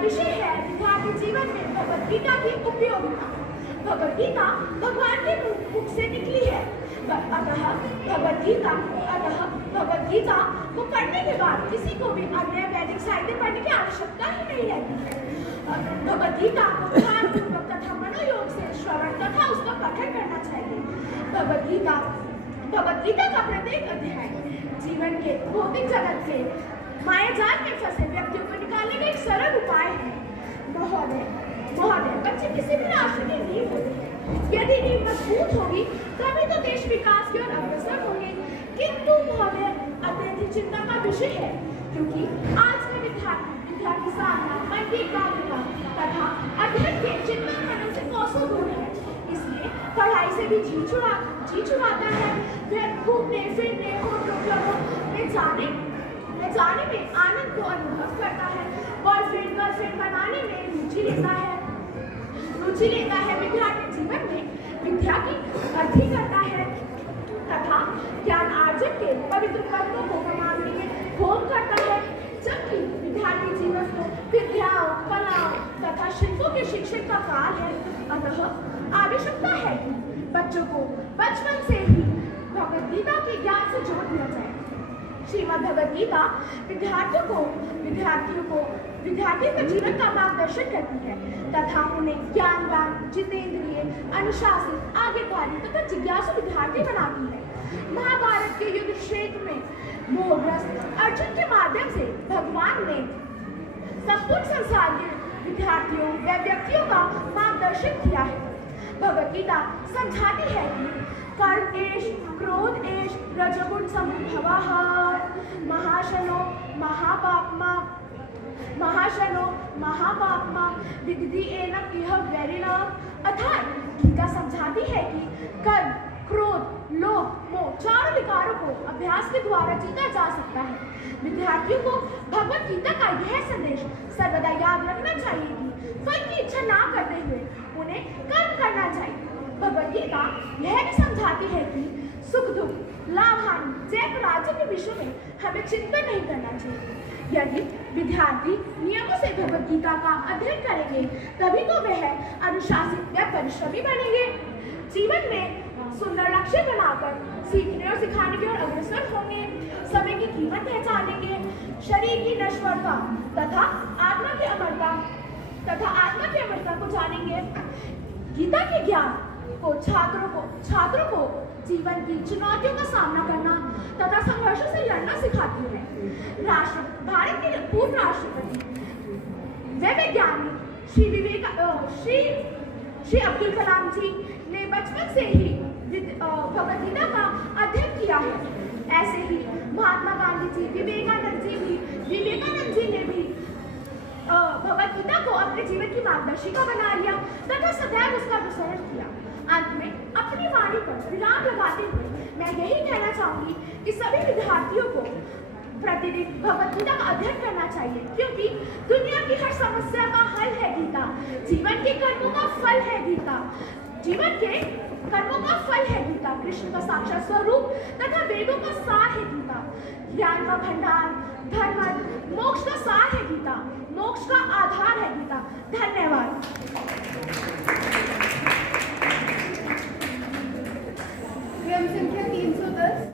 विषय है विद्यार्थी जीवन में भगवद गीता की उपयोगिता। भगवद गीता भगवान के मुख से निकली है, अतः भगवद गीता को पढ़ने के बाद किसी को भी अन्य वैदिक साहित्य पढ़ने की आवश्यकता ही नहीं रहती है। भगवद गीता को ध्यानपूर्वक तथा मनोयोग से श्रवण तथा उसका पठन करना चाहिए। भगवद गीता का प्रत्येक अध्याय जीवन के भौतिक जगत से मायाजाल में फंसे व्यक्तियों को निकालने का एक सरल उपाय है। महोदय, बच्चे किसी भी राष्ट्र की नींव होती है। यदि नींव मजबूत होगी तभी तो देश विकास की ओर अग्रसर होंगे। किंतु महोदय, अत्यधिक चिंता का विषय है, क्योंकि आज का विद्यार्थी साधना, मन की एकाग्रता तथा अध्ययन के चिंतन मनन से कौशल दूर है। इसलिए पढ़ाई से भी जी छुड़ाता है। वह घूमने फिरने होटलों क्लबों में जाने में आनंद को अनुभव करता है। गर्लफ्रेंड बनाने में रुचि लेता है। विद्यार्थी जीवन में विद्या की अर्थी करता है तथा ज्ञान अर्जन के पवित्र कर्मों को कमाने में होम करता है। जबकि विद्यार्थी जीवन को विद्याओं, कलाओं तथा शिल्पों के शिक्षण का काल है। अतः आवश्यकता है कि बच्चों को बचपन से ही भगवद गीता के ज्ञान से जोड़ दिया जाए। श्रीमद् भगवद गीता विद्यार्थियों के जीवन का मार्गदर्शन करती है तथा उन्हें ज्ञानवान, जितेंद्रिय, अनुशासित, आज्ञाकारी तथा जिज्ञासु विद्यार्थी बनाती है। महाभारत के युद्ध क्षेत्र में मोहग्रस्त अर्जुन के माध्यम से भगवान ने संपूर्ण संसार के विद्यार्थियों व व्यक्तियों का मार्गदर्शन किया है। भगवद गीता समझाती है कि कर्म एष, क्रोध एष, रजोगुण समुद्भवः, महापाप्मा विदधि एनम इह वैरिणम्। अर्थात गीता समझाती है कि कर्म, क्रोध, लोभ, मोह चारों विकारों को अभ्यास के द्वारा जीता जा सकता है। विद्यार्थियों को भगवद गीता का यह संदेश सर्वदा याद रखना चाहिए कि फल की इच्छा ना करते हुए उन्हें कर्म करना चाहिए। भगवद गीता यह भी समझाती है कि सुख दुख, लाभ हानि, जय पराजय के विषय में हमें चिंतन नहीं करना चाहिए। यदि विद्यार्थी नियमों से भगवद गीता का अध्ययन करेंगे तभी तो वह अनुशासित व परिश्रमी बनेंगे। जीवन में सुंदर लक्ष्य बनाकर सीखने और सिखाने की ओर अग्रसर होंगे। समय की कीमत पहचानेंगे। शरीर की नश्वरता तथा आत्मा की अमरता को जानेंगे। गीता के ज्ञान को छात्रों को जीवन की चुनौतियों का सामना करना तथा संघर्षों से लड़ना सिखाती है। भारत के पूर्व राष्ट्रपति व वैज्ञानिक श्री अब्दुल कलाम जी ने बचपन से ही भगवद गीता का अध्ययन किया है। ऐसे ही महात्मा गांधी जी, विवेकानंद जी ने भी भगवद गीता को अपने जीवन की मार्गदर्शिका बना लिया तथा सदैव उसका अनुसरण किया। अंत में अपनी वाणी पर विराम लगाते हुए मैं यही कहना चाहूंगी कि सभी विद्यार्थियों को प्रतिदिन भगवद गीता का अध्ययन करना चाहिए, क्योंकि दुनिया की हर समस्या का हल है गीता। जीवन के कर्मों का फल है गीता। कृष्ण का साक्षात स्वरूप तथा वेदों का सार है गीता। ज्ञान का भंडार, धर्म, मोक्ष का सार है गीता। मोक्ष का आधार है गीता। धन्यवाद।